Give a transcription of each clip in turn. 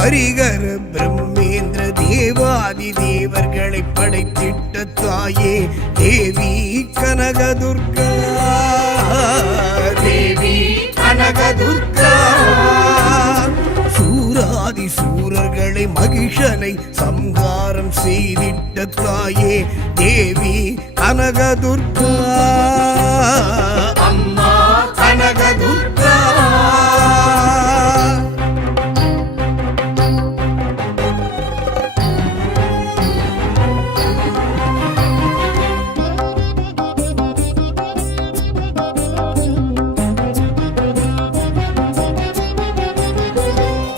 ஹரிகர பிரம்மேந்திர தேவாதி தேவர்களை படைத்திட்ட தாயே தேவி கனகதுர்கா, தேவி கனகதுர்கா. சூராதி சூரர்களை மகிஷனை சம்ஹாரம் செய்திட்ட தாயே தேவி கனகதுர்கா, அம்மா கனகதுர்கா.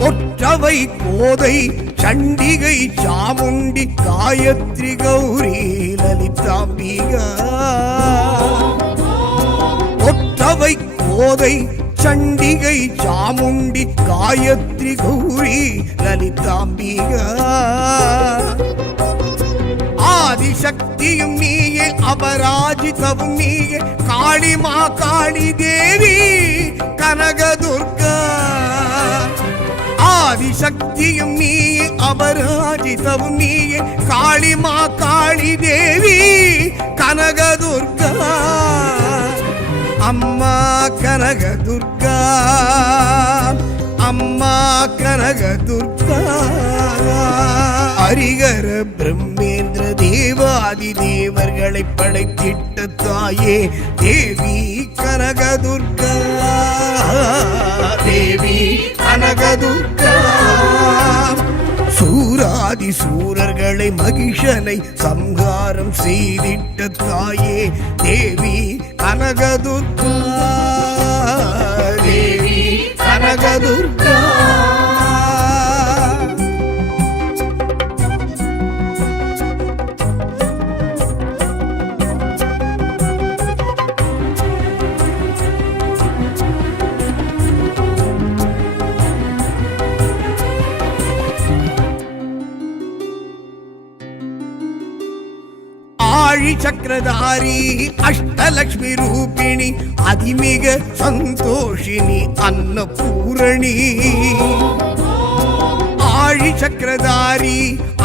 கொற்றவை கோதை சண்டிகை சாமுண்டி காயத்ரி கௌரி லலிதாம்பிகா. கொற்றவை கோதை சண்டிகை சாமுண்டி காயத்ரி கௌரி லலிதாம்பிகா. ஆதிசக்தியும் நீயே அபராஜிதவும் நீயே காளிமா காளி தேவி கனகதுர்கா. ஆதிசக்தியும் நீயே அபராஜிதவும் நீயே காளிமா காளி தேவி கனகதுர்கா. அம்மா கனகதுர்கா, அம்மா கனகதுர்கா. ஹரிகர பிரம்மேந்திர தேவாதி தேவர்களை படைத்திட்ட தாயே தேவி கனகதுர்கா, தேவி கனகதுர்கா. சூராதி சூரர்களை மகிஷனை சம்ஹாரம் செய்திட்ட தாயே தேவி கனகதுர்கா, தேவி கனகதுர்கா. ஆழி சக்கரதாரி அஷ்டலக்ஷ்மி ரூபிணி அதிமிக சந்தோஷினி அன்னபூரணி. ஆழி சக்கரதாரி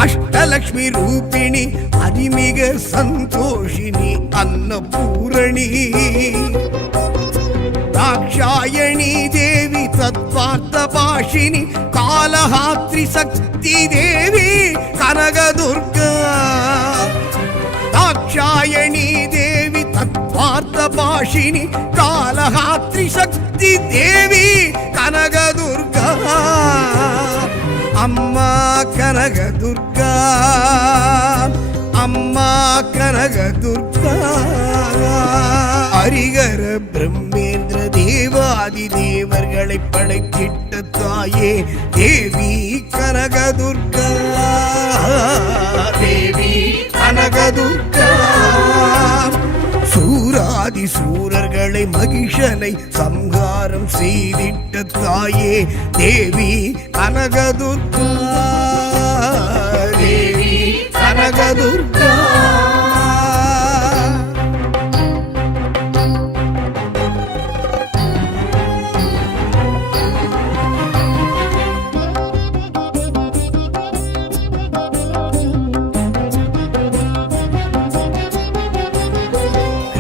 அஷ்டலக்ஷ்மி ரூபிணி அதிமிக சந்தோஷினி அன்னபூரணி. தாக்ஷாயணி தேவி தத்வார்த்த பாஷினி காலஹாத்ரி சக்தி தேவி கனகதுர்கா. தாக்ஷாயணி தேவி தத்வார்த்த பாஷினி காலஹாத்ரி சக்தி தேவி கனகதுர்கா. அம்மா கனகதுர்கா, அம்மா கனகதுர்கா. ஹரிகர பிரம்மேந்திர தேவாதி தேவர்களை படைத்திட்ட தாயே தேவி கனகதுர்கா, தேவி கனகதுர்கா. சூராதி சூரர்களை மகிஷனை சம்ஹாரம் செய்திட்ட தாயே தேவி கனகதுர்கா, தேவி கனகதுர்கா.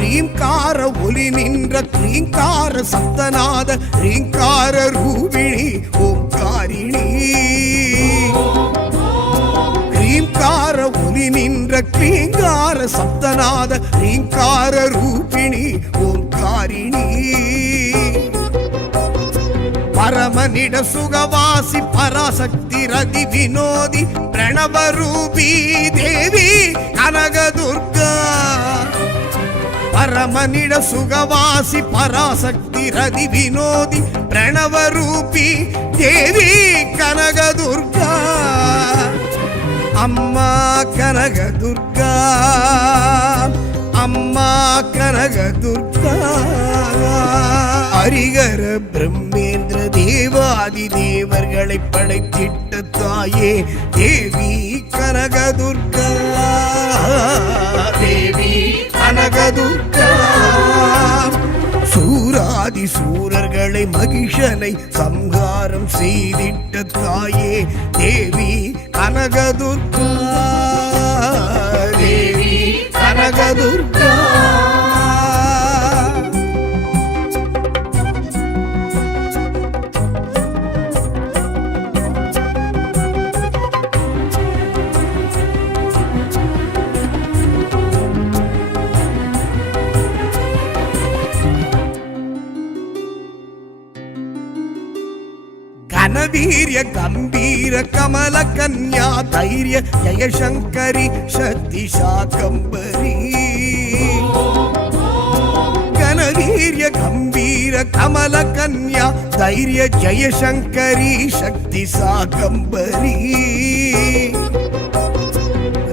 ரீங்கார ஒலி நின்ற கிரீங்கார சப்தநாத ரீங்கார ரூபிணி ஓம்காரிணி. ரீங்கார ஒலி நின்ற கிரீங்கார சப்தநாத ரீங்கார ரூபிணி ஓம்காரிணி. பரமனிட சுகவாசி பராசக்தி ரதி வினோதி பிரணவரூபி தேவி கனகதுர்கா. பரமனிட சுகவாசி பராசக்தி ரதி வினோதி பிரணவரூபி தேவி கனகதுர்கா. அம்மா கனகதுர்கா, அம்மா கனகதுர்கா. ஹரிகர பிரம்மேந்திர தேவாதி தேவர்களை படைத்திட்ட தாயே தேவி கனகதுர்கா, தேவி கனகதுர்கா. சூராதி சூரர்களை மகிஷனை சம்ஹாரம் செய்திட்ட தாயே தேவி கனகதுர்கா, தேவி கனகதுர்கா. ಘನವೀರ್ಯ ಗಂಭೀರ ಕಮಲ ಕನ್ಯಾ ಧೈರ್ಯ ಜಯಶಂಕರಿ ಶಕ್ತಿ ಶಾಕಂಬರಿ. ಘನವೀರ್ಯ ಗಂಭೀರ ಕಮಲ ಕನ್ಯಾ ಧೈರ್ಯ ಜಯಶಂಕರಿ ಶಕ್ತಿ ಶಾಕಂಬರಿ.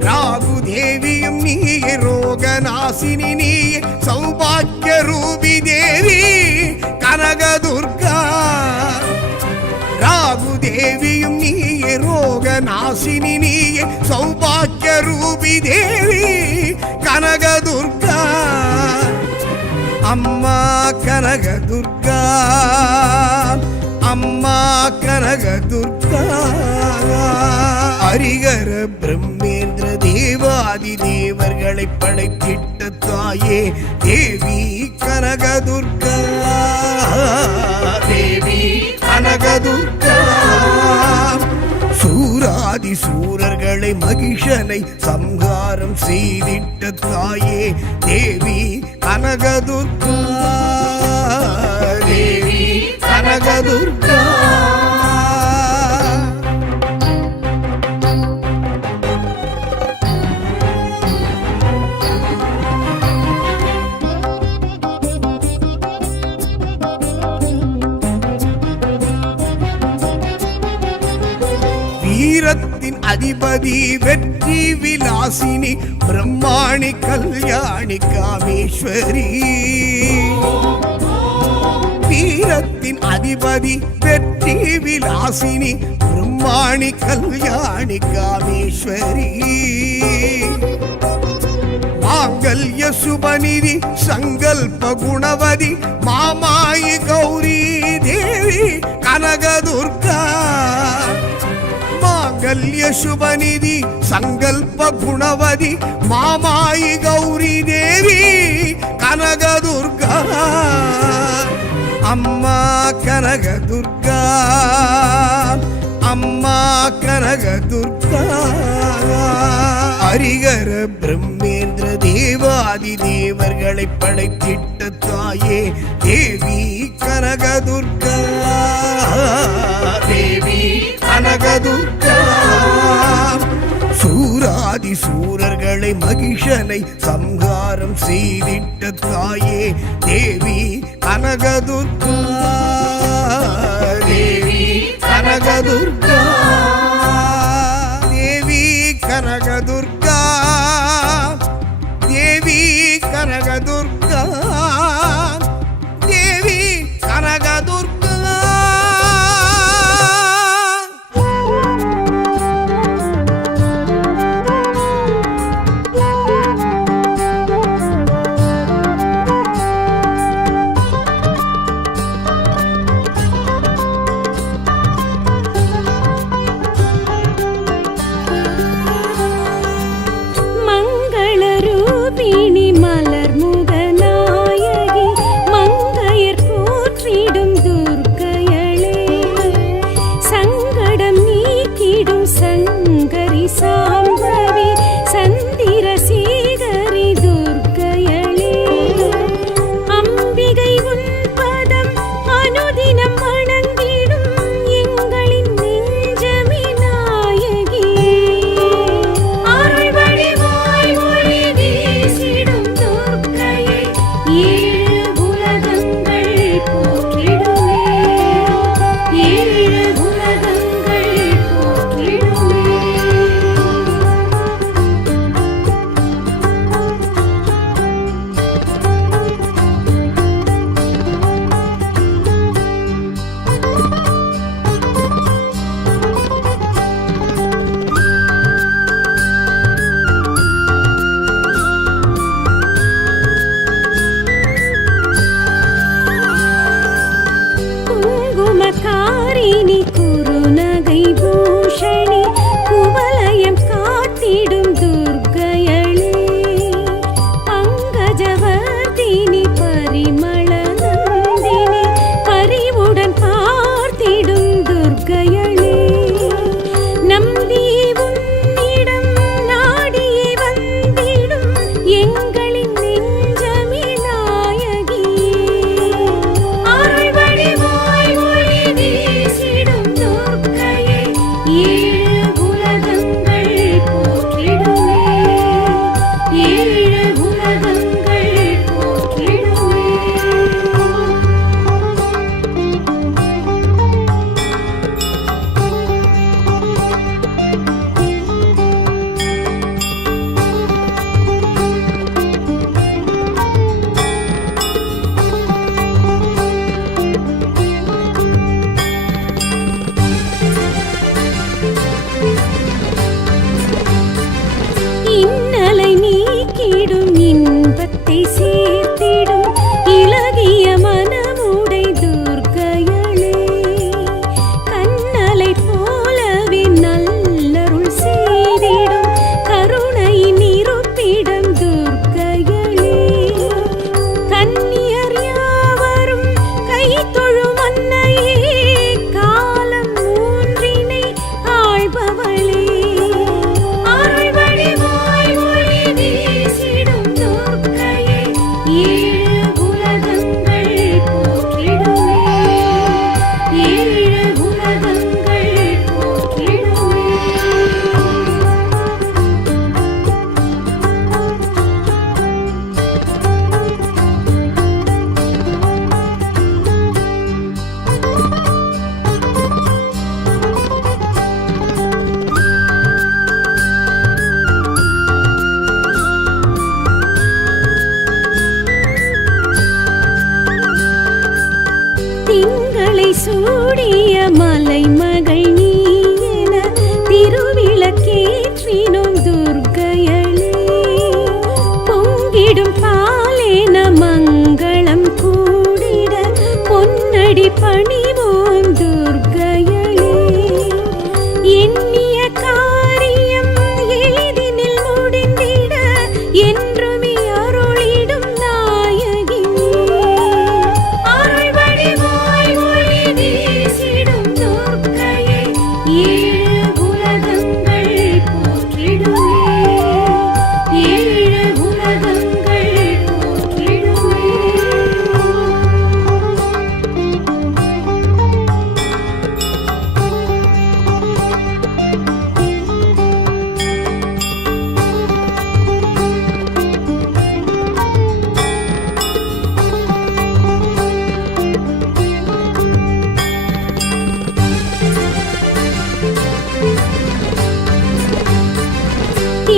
ராகுதேவியும் நீயே ரோகநாசினி நீயே சௌபாக்கிய ரூபி தேவி கனகதுர்கா. ராகுதேவியும் நீயே ரோகநாசினி நீயே சௌபாக்கிய ரூபி தேவி கனகதுர்கா. அம்மா கனகதுர்கா, அம்மா கனகதுர்கா. ஹரிஹர பிரம்மேந்திர தேவாதி தேவர்களை படைத்திட்ட தாயே தேவி கனகதுர்கா, தேவி கனகதுர்கா. சூராதி சூரர்களை மகிஷனை சம்ஹாரம் செய்திட்ட தாயே தேவி கனகதுர்கா, தேவி கனகதுர்கா. வீரத்தின் அதிபதி வெற்றி விலாசினி பிரம்மாணி கல்யாணி காமேஸ்வரி. வீரத்தின் அதிபதி வெற்றி விலாசினி பிரம்மாணி கல்யாணி காமேஸ்வரி. மாங்கல்ய சுபநிதி சங்கல்ப குணவதி மாமாயி கௌரி தேவி கனகதுர்கா. மாங்கல்ய சுபநிதி சங்கல்ப குணவதி மாமாயி கௌரி தேவி கனகதுர்கா. அம்மா கனகதுர்கா, அம்மா கனகதுர்கா. ஹரிஹர பிரம்மேந்திர தேவாதி தேவர்களை படைத்திட்ட தாயே தேவி கனகதுர்கா, தேவி கனகதுர்கா. சூராதி சூரர்களை மகிஷனை சம்ஹாரம் செய்திட்ட தாயே தேவி கனகதுர்கா, தேவி கனகதுர்கா. தேவி கனகதுர்கா, தேவி கனகதுர்கா, தேவி கனகதுர்கா.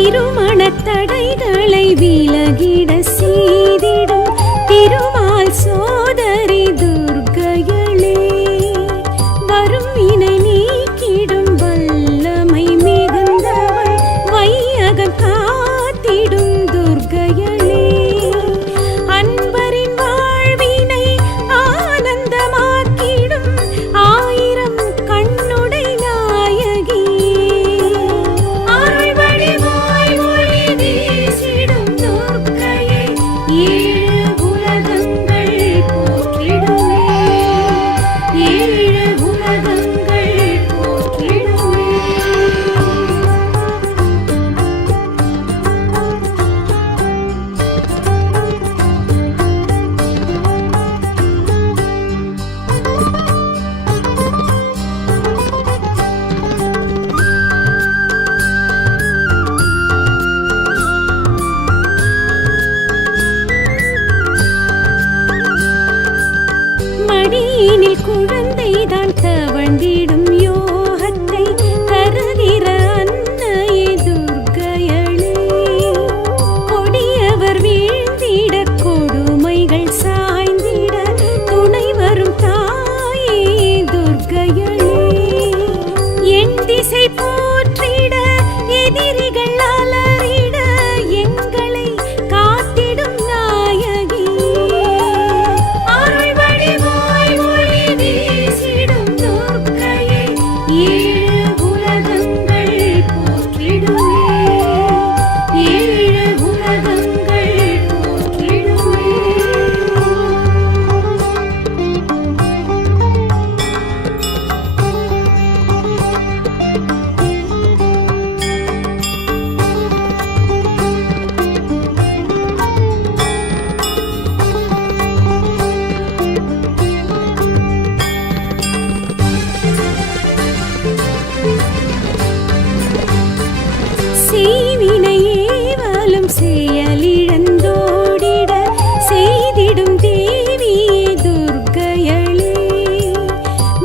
திருமணத் தடைகளை விலகிட செய்திடும் திருமால் சோதரி துர்க்கையளே, வரும் வினை நீக்கிடும் வல்லமை மிகுந்தவள், வையகம் காத்திடும் துர்க்கையளே, அன்பரின் வாழ்வினை ஆனந்தமாக்கிடும் ஆயிரம் கண்ணுடை நாயகி, அருள் வடிவாய் ஒளி வீசிடும் துர்க்கையே, ஏழு உலகங்கள் போற்றிடுமே, ஏழு உலகங்கள் போற்றிடுமே. மடியினில் குழந்தைதான் தவழ்ந்திடும் யோகத்தை தருகிற அன்னையே துர்க்கையளே, கொடியவர் வீழ்ந்திட கொடுமைகள் சாய்ந்திட துணை வரும் தாயே துர்க்கையளே, என் திசை போற்றிட எதிரிகள் அலறிட எங்களை காத்திடும் நாயகி, அருள் வடிவாய் ஒளி வீசிடும் துர்க்கையே, ஏழு உலகங்கள் போற்றிடுமே, ஏழு உலகங்கள் போற்றிடுமே. செய்வினை ஏவலும் செயலிழந்தோடிட செய்திடும் தேவியே துர்க்கையளே,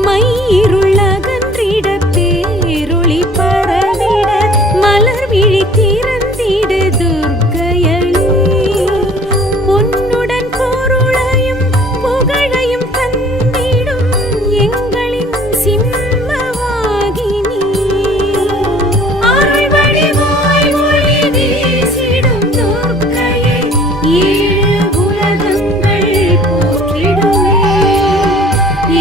மையிருள் அகன்றிட பேரொளி பரவிட மலர் விழி திறந்திட துர்க்கையளே, பொன்னுடன் பொருளையும் புகழையும் தந்திடும் எங்களின் சிம்மவாகினி, அருள் வடிவாய் ஒளி வீசிடும் துர்க்கையே, ஏழு உலகங்கள் போற்றிடுமே,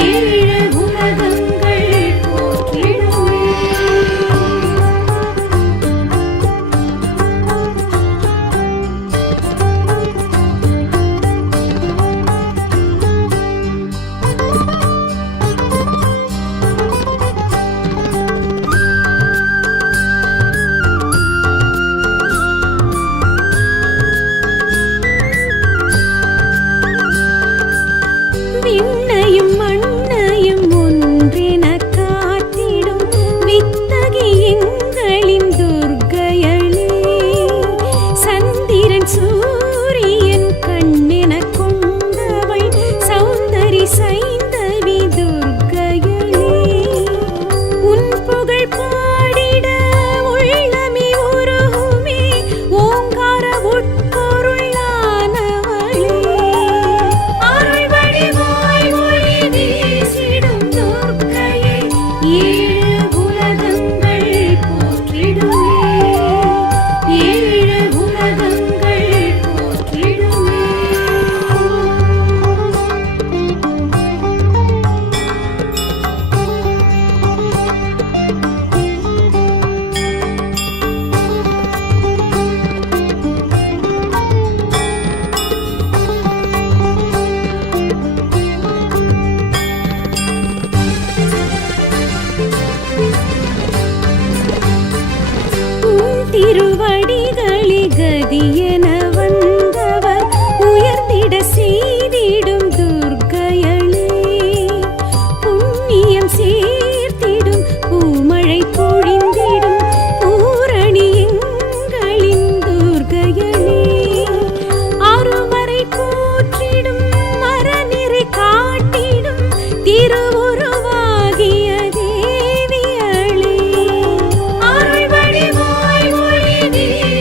ஏழு உலகங்கள் போற்றிடுமே. விண்ணையும் மண்ணையும் ஒன்றென காத்திடும் வித்தகி எங்களின் துர்க்கையளே, சந்திரன் சூரியன் கண்ணென கொண்டவள் சௌந்தரி சைந்தவி துர்க்கையளே, உன் புகழ் பாடிட உள்ளமே உருகுமே ஓங்கார உட்பொருளானவளே, அருள் வடிவாய் ஒளி வீசிடும் துர்க்கையே, ஏழு உலகங்கள் போற்றிடுமே, ஏழு உலகங்கள் போற்றிடுமே. உன் திருவடிகளே கதியென வந்தவர் உயர்ந்திட செய்திடும் துர்க்கையளே, புண்ணியம் சேர்த்திடும் பூமழை பொழிந்திடும் பூரணி எங்களின் துர்க்கையளே, அருமறை போற்றிடும் மரநிறை காட்டிடும் திருவுருவாகிய தேவியளே, அருள் வடிவாய் ஒளி வீசிடும்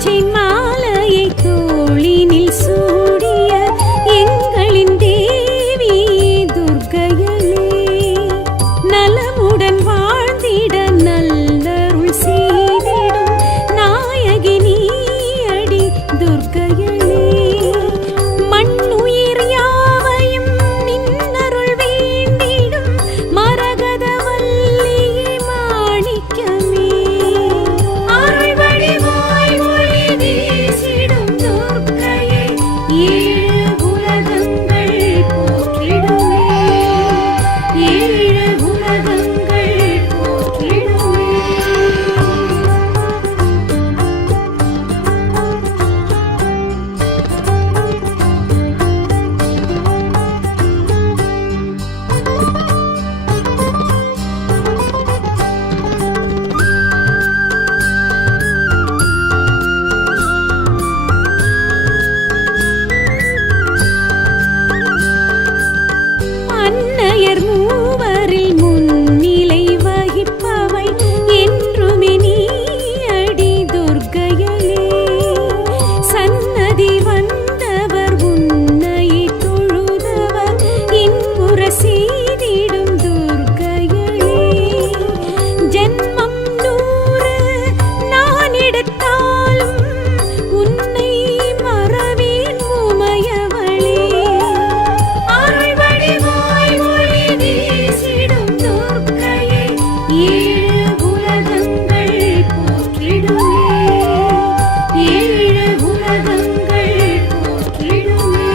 பூச்செயின் மாலையை தோளினில் சூடிய எங்களின் தேவி துர்க்கையளே, நலமுடன் வாழ்ந்திட நல்லருள் செய்திடும் நாயகி நீயடி துர்க்கையளே. மண்ணுயிர் யாவையும் நின்னருள் வேண்டிடும் மரகத வல்லியே மாணிக்கமே, அருள் வடிவாய் ஒளி வீசிடும் துர்க்கையே, ஏழு உலகங்கள் போற்றிடுமே, ஏழு உலகங்கள் போற்றிடுமே. அன்னையர் மூவரில் முன்னிலை வகிப்பவை என்றுமே நீயடி துர்க்கையளே, சன்னதி வந்தவர் உன்னை தொழுதவர் இன்புற செய்திடும் துர்க்கையளே. ஜென்மம் 100 நான் எடுத்தாலும் உன்னை மறவேன் உமையவளே, அருள் வடிவாய் ஒளி வீசிடும் துர்க்கையே, ஏழு உலகங்கள் போற்றிடுமே, ஏழு உலகங்கள் போற்றிடுமே.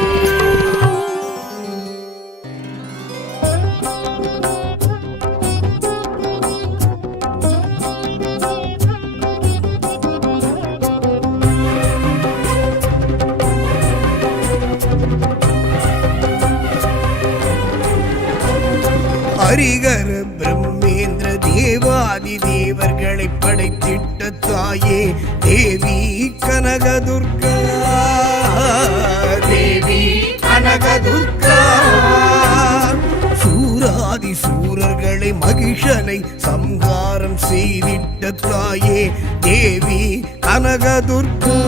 ஹரிகர பிரம்மேந்திர தேவாதி தேவர்களை படைத்திட்ட தாயே தேவி கனகதுர்கா, தேவி கனகதுர்கா. சூராதி சூரர்களை மகிஷனை சம்ஹாரம் செய்திட்ட தாயே தேவி கனகதுர்கா,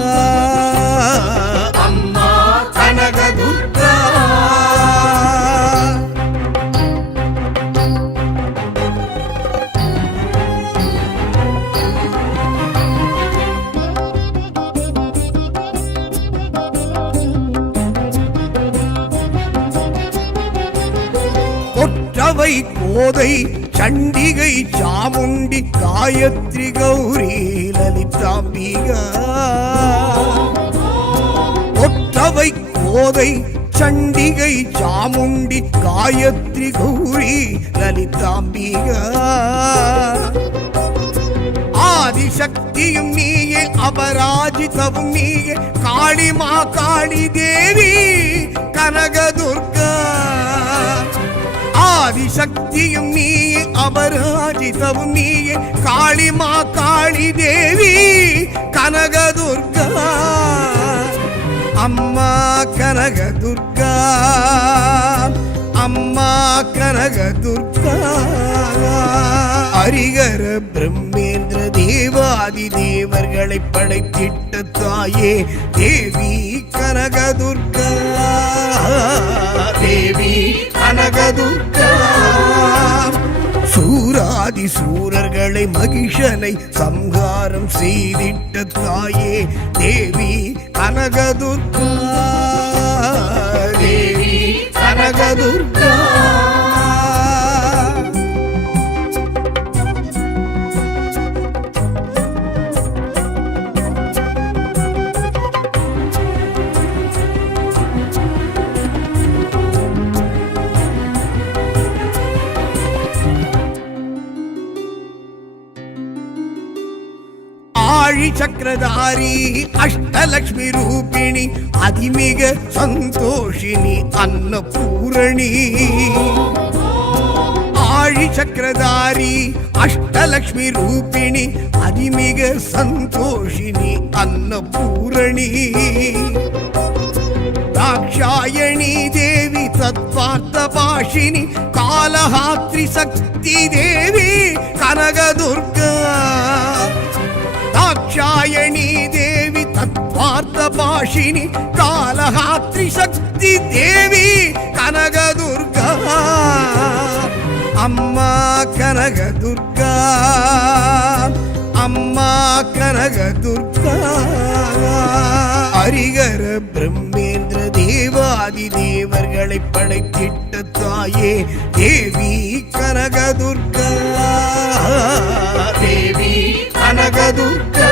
அம்மா கனகதுர்கா. கொற்றவை கோதை சண்டிகை சாமுண்டி காயத்ரி கௌரி லலிதாம்பிகா, கொற்றவை கோதை சண்டிகை சாமுண்டி காயத்ரி கௌரி லலிதாம்பிகா. ஆதிசக்தியும் நீயே அபராஜிதவும் நீயே காளிமா காளி தேவி கனகதுர்கா. ஆதிசக்தியும் நீயே அபராஜிதவும் நீயே காளிமா காளி தேவி கனகதுர்கா. அம்மா கனகதுர்கா, அம்மா கனகதுர்கா. ஹரிகர பிரம்மேந்திர தேவாதி தேவர்களை படைத்திட்ட தாயே தேவி கனகதுர்கா, தேவி கனகதுர்கா. சூராதி சூரர்களை மகிஷனை சம்ஹாரம் செய்திட்ட தாயே தேவி கனகதுர்கா, தேவி கனகதுர்கா. ஆழி சக்கரதாரி அஷ்டலக்ஷ்மி ரூபிணி அதிமிக சந்தோஷினி அன்னபூரணி. ஆழி சக்கரதாரி அஷ்டலக்ஷ்மி ரூபிணி அதிமிக சந்தோஷினி அன்னபூரணி. தாக்ஷாயணி தேவி தத்வார்த்த பாஷினி காலஹாத்ரி சக்தி தேவி கனகதுர்கா. தாக்ஷாயணி தேவி பாஷினி காலஹாத்ரி சக்தி தேவி கனகதுர்கா அம்மா கனகதுர்கா அம்மா கனகதுர்கா ஹரிகர பிரம்மேந்திர தேவாதி தேவர்களை படைத்திட்ட தாயே தேவி கனகதுர்கா தேவி கனகதுர்கா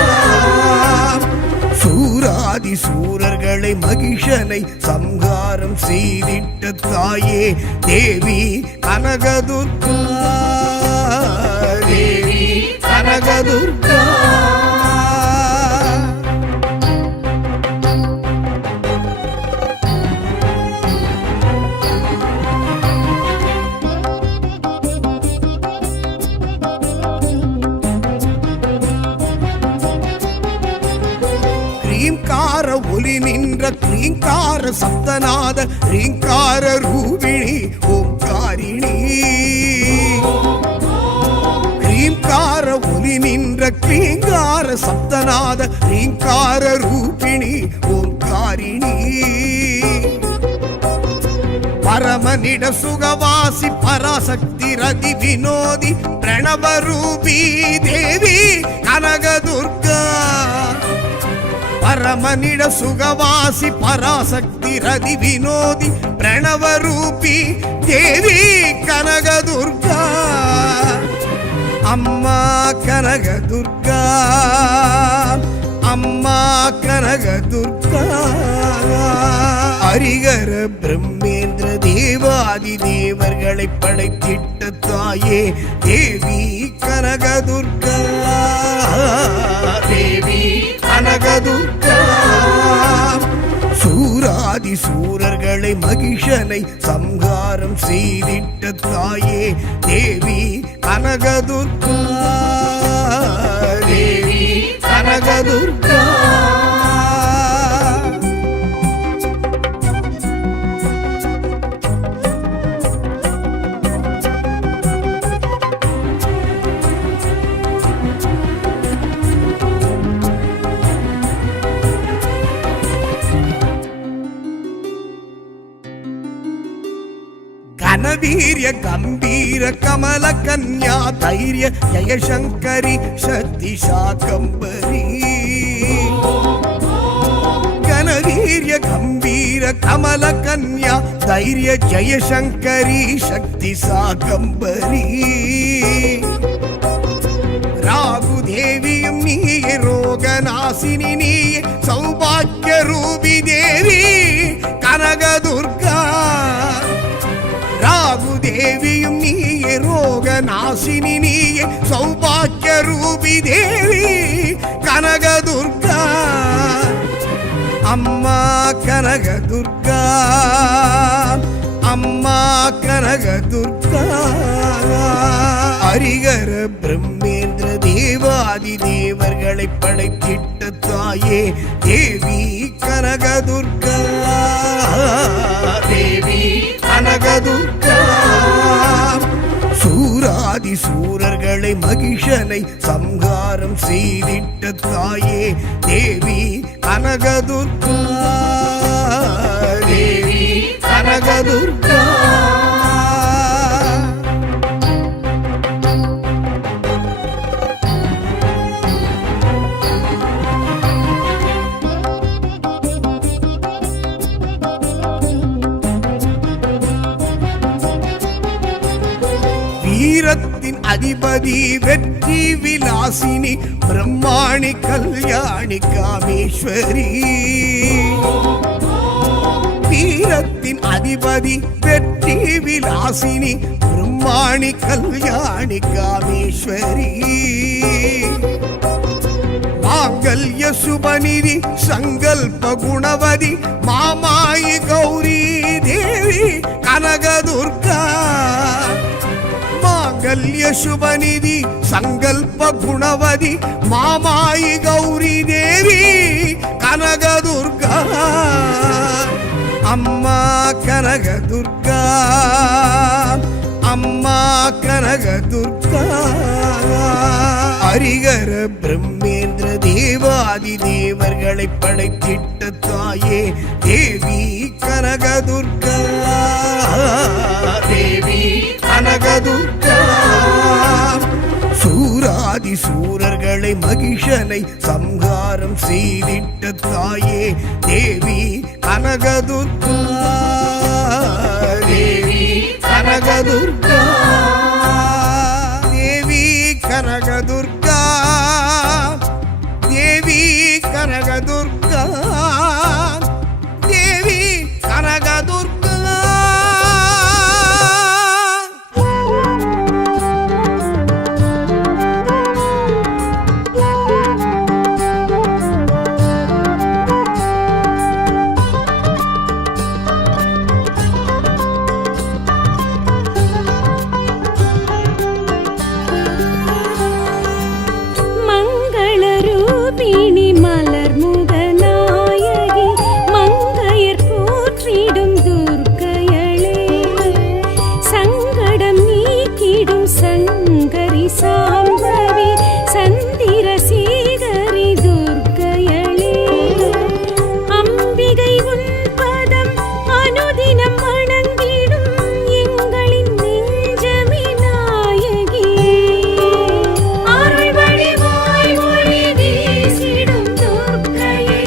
சூராதி சூரர்களை மகிஷனை சம்ஹாரம் செய்திட்ட தாயே தேவி கனகதுர்கா தேவி கனகதுர்கா ஒலி நின்ற கிரீங்கார சப்தநாத ரீங்கார ரூபிணி ஓம்காரிணி கிரீங்கார ஒலி நின்ற கிரீங்கார சப்தநாத ரீங்கார ரூபிணி ஓம்காரிணி பரமனிட சுகவாசி பராசக்தி ரதி வினோதி பிரணவரூபி தேவி கனகதுர்கா பரமனிட சுகவாசி பராசக்தி ரதி வினோதி பிரணவரூபி தேவி கனகதுர்கா அம்மா கனகதுர்கா அம்மா கனகதுர்கா ஹரிகர பிரம்மேந்திர தேவாதி தேவர்களை படைத்திட்ட தாயே தேவி கனகதுர்கா தேவி கனகதுர்கா சூராதி சூரர்களை மகிஷனை சம்ஹாரம் செய்திட்ட தாயே தேவி கனகதுர்கா தேவி கனகதுர்கா वीर्य गंभीर कमल कन्या धैर्य जयशंकरी शक्ति शाकंबरी घनवीर्य गंभीर कमल कन्या धैर्य जयशंकरी शक्ति शाकंबरी राघुदेवियं नीये रोगनाशिनी नीये सौभाग्य रूपी देवी कनकदुर्गा राघुदेविயும் நீயே ரோகநாசினி நீயே சௌபாக்கிய ரூபி தேவி கனகதுர்கா அம்மா கனகதுர்கா அம்மா கனகதுர்கா ஹரிகர பிரம்மேந்திர தேவாதி தேவர்களை படைத்திட்ட தாயே தேவி கனகதுர்கா தேவி கனகதுர்கா சூராதி சூரர்களை மகிஷனை சம்ஹாரம் செய்திட்ட தாயே தேவி கனகதுர்கா தேவி கனகதுர்கா வீரத்தின் அதிபதி வெற்றி விலாசினி பிரம்மாணி கல்யாணி காமேஸ்வரி வீரத்தின் அதிபதி வெற்றி விலாசினி பிரம்மாணி கல்யாணி காமேஸ்வரி மாங்கல்ய சுபநிதி சங்கல்ப குணவதி மாமாயி கௌரி தேவி கனகதுர்கா மாங்கல்ய சுபநிதி சங்கல்ப குணவதி மாமாயி கௌரி தேவி கனகதுர்கா அம்மா கனகதுர்கா அம்மா கனகதுர்கா ஹரிகர பிரம்மேந்திர தேவா தேவாதி தேவர்களை படைத்திட்ட தாயே தேவி கனகதுர்கா, தேவி கனகதுர்கா. சூராதி சூரர்களை மகிஷனை சம்ஹாரம் செய்திட்ட தாயே தேவி கனகதுர்கா, தேவி கனகதுர்கா, தேவி கனகதுர்கா, தேவி கனகதுர்கா, தேவி கனகதுர்கா. மங்களரூபிணி மலர்முகநாயகி மங்கையர் போற்றிடும் துர்க்கையளே, சங்கடம் நீக்கிடும் சங்கரி சாம்பவி சந்திரசேகரி துர்க்கையளே, அம்பிகை உன் பதம் அனுதினம் வணங்கிடும் எங்களின் நெஞ்சமே நாயகியே, அருள் வடிவாய் ஒளி வீசிடும் துர்க்கையை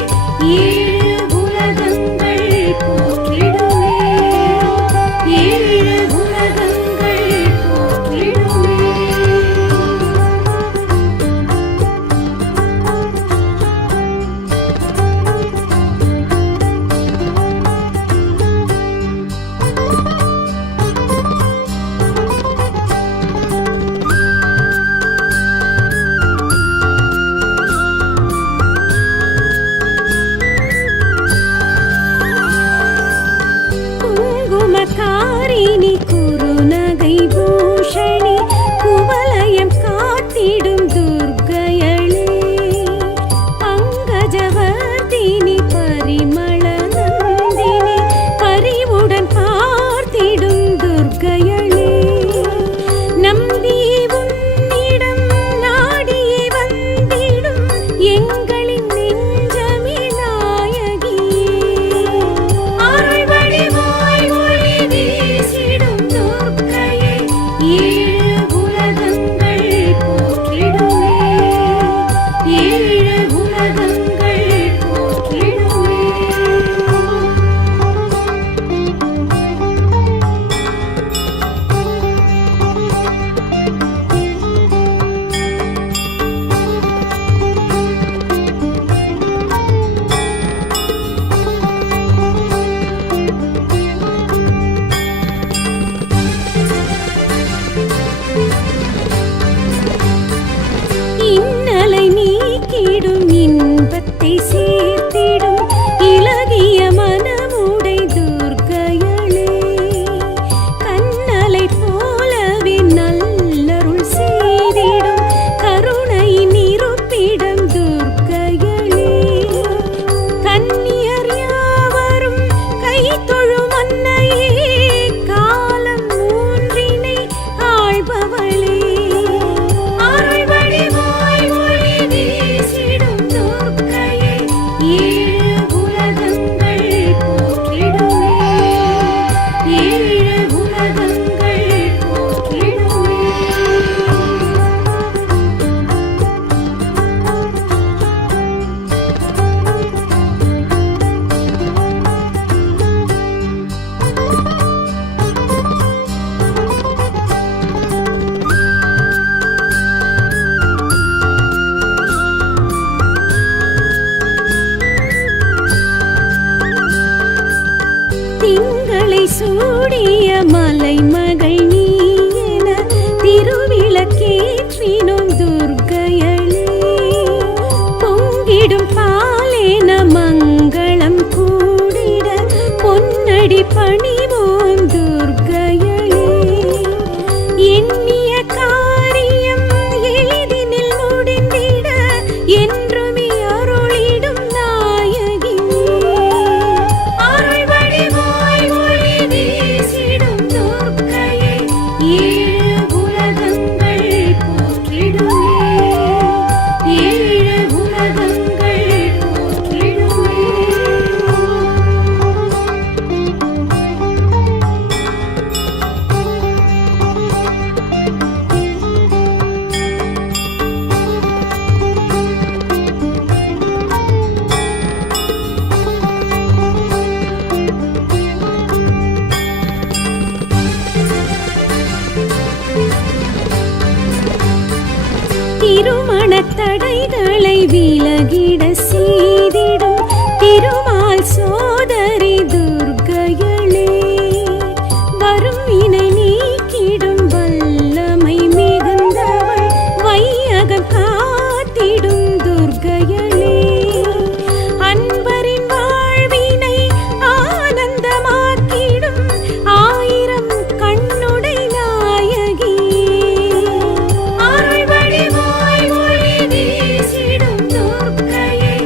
ஏழு உலகங்கள் போற்றிடுமே, ஏழு உலகங்கள் போற்றிடுமே. குங்குமக்காரிணி குறுநகை பூஷணி குவலயம் காத்திடும் துர்க்கையளே, பங்கஜவர்தினி பரிமள நந்தினி பரிவுடன் பார்த்திடும் துர்க்கையளே, நம்பி உன்னிடம் நாடியே வந்திடும் எங்களின் நெஞ்சமே நாயகியே, அருள் வடிவாய் ஒளி வீசிடும் துர்க்கையை ஏழு உலகங்கள் போற்றிடுமே, ஏழு உலகங்கள் போற்றிடுமே. இன்னலை நீக்கிடும் இன்பத்தை சேர்த்திடும் இலகிய மனமுடை துர்க்கையளே, கண்ணலை போலவே நல்லருள் செய்திடும் கருணை நிருப்பிடம் துர்க்கையளே, கன்னியர் யாவரும் கை தொழும் அன்னையே, காலம் மூன்றினை ஆள்பவளே, அருள் வடிவாய் ஒளி வீசிடும் துர்க்கையை ஏழு உலகங்கள் போற்றிடுமே, ஏழு உலகங்கள் போற்றிடுமே. திங்களை சூடிய மலை மகள் நீ என திருவிளக்கேற்றினோம் துர்க்கையளே, பொங்கிடும் பாலேன மங்களம் கூடிட பொன்னடி பணிவோம் துர்க்கையளே, எண்ணிய காரியம் எளிதினில் முடிந்திட என்றுமே அருளிடும் நாயகியே, அருள் வடிவாய் ஒளி வீசிடும் துர்க்கை தடைகளை விலகிட செய்திடும் திருமால் சோதரி துர்க்கையளே, வரும் வினை நீக்கிடும் வல்லமை மிகுந்தவள், வையகம் காத்திடும் துர்க்கையளே, அன்பரின் வாழ்வினை ஆனந்தமாக்கிடும் ஆயிரம் கண்ணுடை நாயகி, அருள் வடிவாய் ஒளி வீசிடும் துர்க்கையை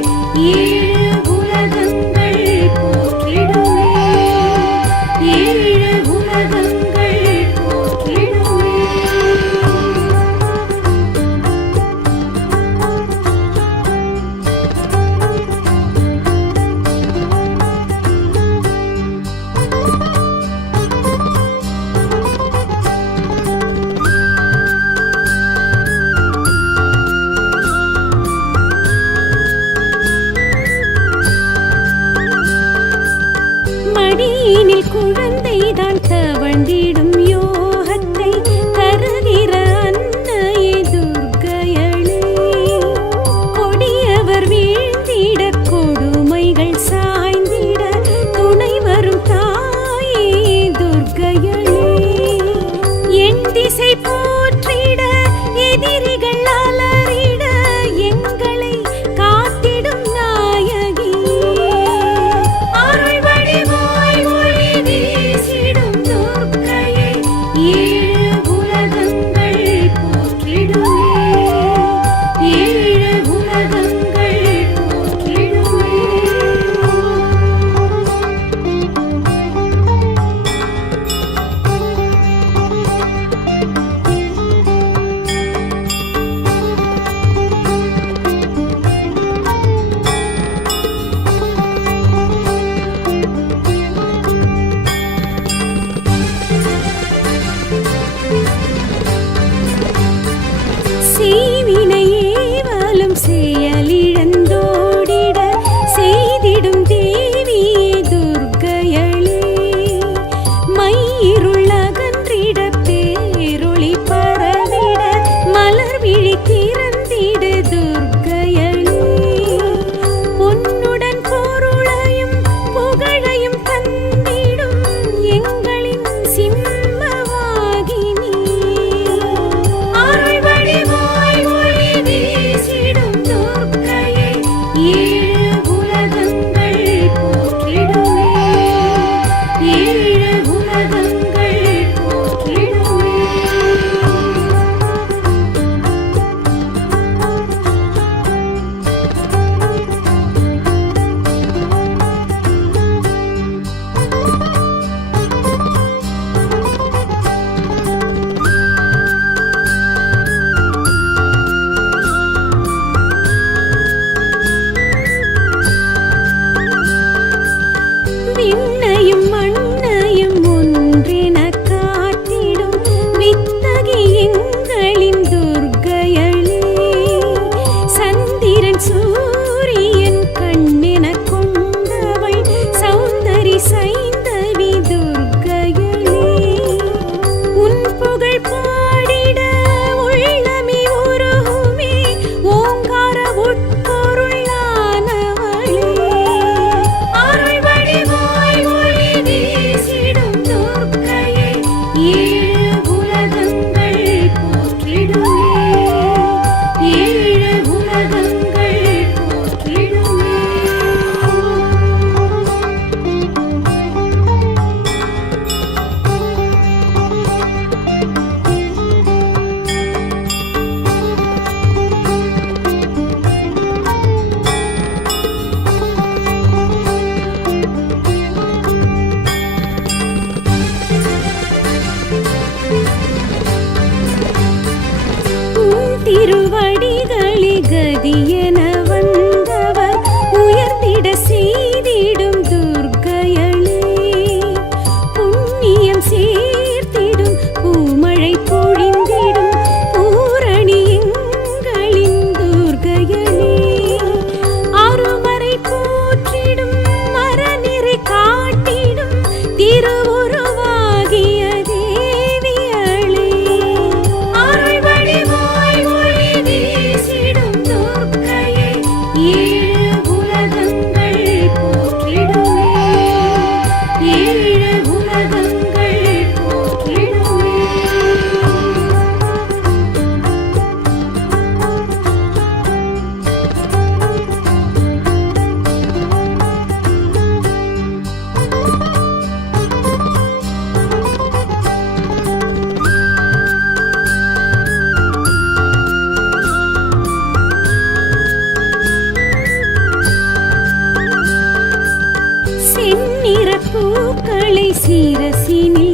சிரசினில்